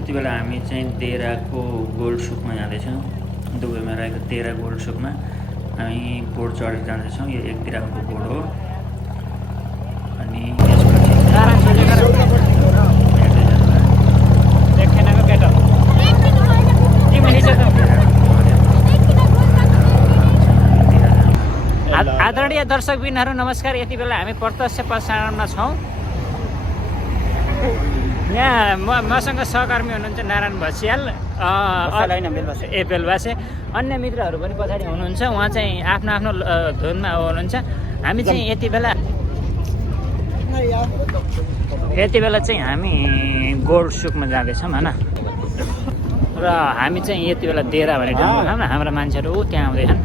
यति बेला हामी चाहिँ देराको गोल्ड सुकमा जाँदैछौँ। दुबईमा रहेको देरा गोल्ड सुकमा हामी बोट चढेर जाँदैछौँ। यो एक दिरामको बोट हो। अनि आदरणीय दर्शकबिनहरू नमस्कार। यति बेला हामी प्रत्यक्ष प्रसारणमा छौँ। यहाँ मसँग सहकर्मी हुनुहुन्छ नारायण भसियाल, बेलबासे, अन्य मित्रहरू पनि पछाडि हुनुहुन्छ। उहाँ चाहिँ आफ्नो आफ्नो धुनमा हुनुहुन्छ। हामी चाहिँ यति बेला चाहिँ हामी गोल्ड सुकमा जाँदैछौँ होइन। र हामी चाहिँ यति बेला देरा भन्ने ठाउँमा छौँ। हाम्रा मान्छेहरू त्यहाँ आउँदैछन्।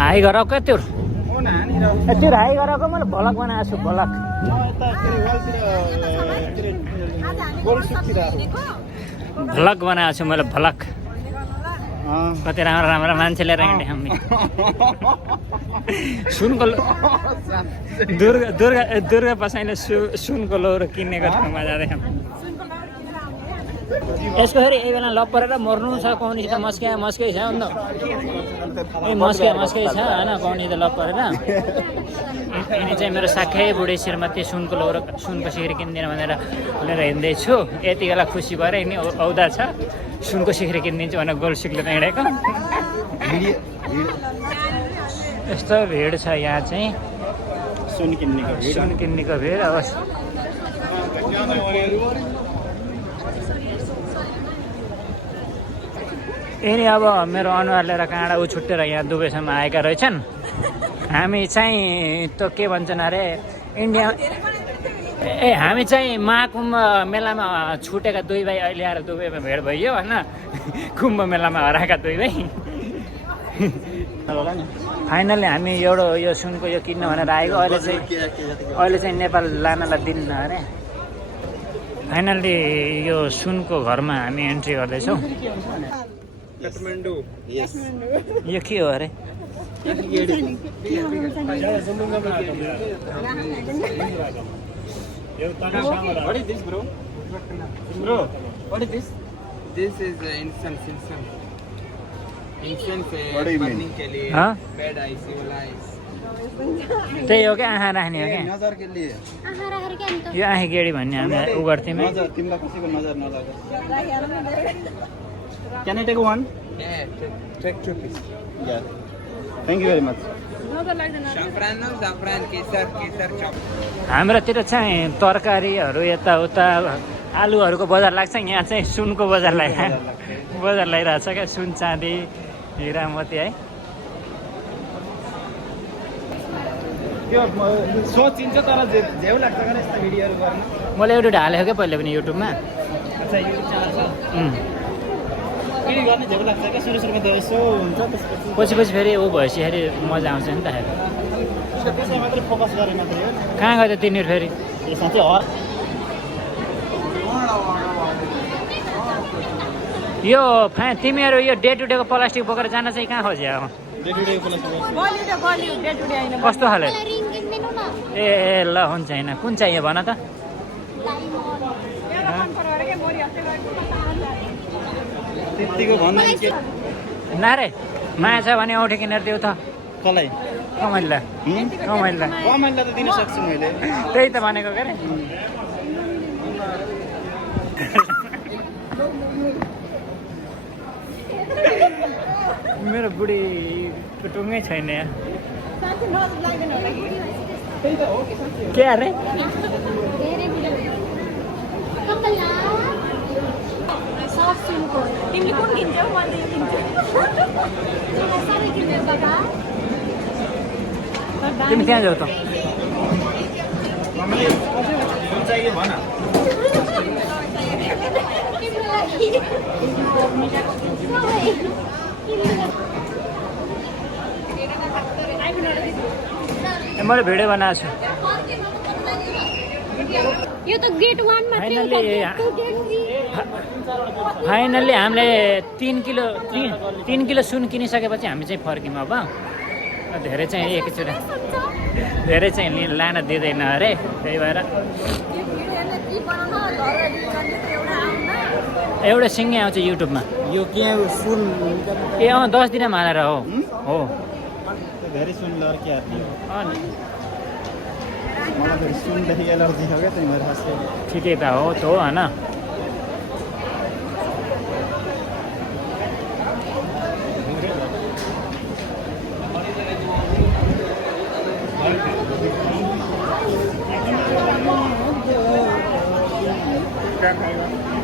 हाई गर क्या त्यो हाई गरेको मैले भलक बनाएको छु। भलक बनाएको छु मैले भलक। कति राम्रो राम्रो मान्छे लिएर हिँडेँ हामी। सुनको दुर्गा पसाइले सुनको लौरो किनेको ठाउँमा जाँदैछौँ। यसको फेरि यही बेला लप परेर मर्नु छ। कौनीसित मस्कै छ अन्त मस्कै छ होइन। कौनीसित लप परेर यिनी चाहिँ मेरो साख्यै बुढी श्रीमती सुनको लौरो सुनको सिक्री किनिदिन भनेर लिएर हिँड्दैछु। यति बेला खुसी भएर यिनी औदा छ। सुनको सिक्री किनिदिन्छु भनेर गोल्ड सिक्लेर हिँडेको। यस्तो भिड छ यहाँ चाहिँ सुन किन्नेको भिड। अब यिनी अब मेरो अनुहार लिएर काँडा छुट्टेर यहाँ दुबईसम्म आएका रहेछन्। हामी चाहिँ त के भन्छन् अरे इन्डिया हामी चाहिँ महाकुम्भ मेलामा छुटेका दुई भाइ अहिले आएर दुबईमा भेट भइयो होइन। कुम्भ मेलामा हराएका दुई भाइ। फाइनल्ली हामी एउटा यो सुनको यो किन्न भनेर आएको। अहिले चाहिँ नेपाल लानलाई दिन्न अरे। फाइनल्ली यो सुनको घरमा हामी एन्ट्री गर्दैछौँ। यो के हो अरे? What is this, bro? What is this? This is incense. What do you mean? हाँ? Bad eyes, evil eyes. त्यही हो क्या? आँखा राख्ने हो क्या? नजर के लिए? यो आँखी गेडी भन्ने हामी उ गर्थ्यौँ। नजर तिमीलाई कसैको नजर नलागोस्। Can I take one? Yeah, take two please. Yeah. Thank you very much. Saffron, kesar, chop. हाम्रोतिर चाहिँ तरकारीहरू यताउता आलुहरूको बजार लाग्छ। यहाँ चाहिँ सुनको बजार लगाइरहेछ क्या। सुन चाँदी हिरा मोती है। त्यो सोचिन्छ तर झेउ लाग्छ क्या यस्तो भिडियोहरू गर्न। मैले एउटा हालेको क्या पहिले पनि युट्युबमा। अच्छा युट्युब च्यानल छ। भिडियो गर्ने झेउ लाग्छ क्या। सुरुमा त यसो हुन्छ, त्यसपछि पछि फेरि ऊ भएपछि फेरि मजा आउँछ नि त। त्यसै मात्रै फोकस गरे मात्रै हो। कहाँ गयो त तिनीहरू फेरि? यसमा चाहिँ यो तिमीहरू यो डे टु डेको प्लास्टिक बोकेर जान चाहिँ कहाँ खोज्यो? कस्तो खाले? ए ल हुन्छ। होइन कुन चाहियो भन त? नारे माया छ भने औँठी किनेर देऊ त। कसलाई? कमाइला त दिन सक्छु मैले। त्यही त भनेको के अरे। मेरो बुढी टुङ्गै छैन यहाँ। के अरे? तिमीले कुन किन्छौ? मैले यो किन्छु। तिमी त्यहाँ जाऊ त। मैले भिडियो बनाएको छु। यो त गेट 1 मात्रै हो। फाइनल्ली हामीले 3 किलो सुन किनिसकेपछि हामी चाहिँ फर्क्यौँ। अब धेरै चाहिँ एकैचोटि धेरै चाहिँ लान दिँदैन अरे त्यही भएर एउटा सिङ्गे आउँछ युट्युबमा यो के सुन ए 10 दिनमा हालेर हो धेरै सुन लड्के आती हो अनि मलाई फेरि सुनदेखि एलर्जी छ क्या त्यही भएर खासै ठिकै त हो त हो होइन क्या खाएगा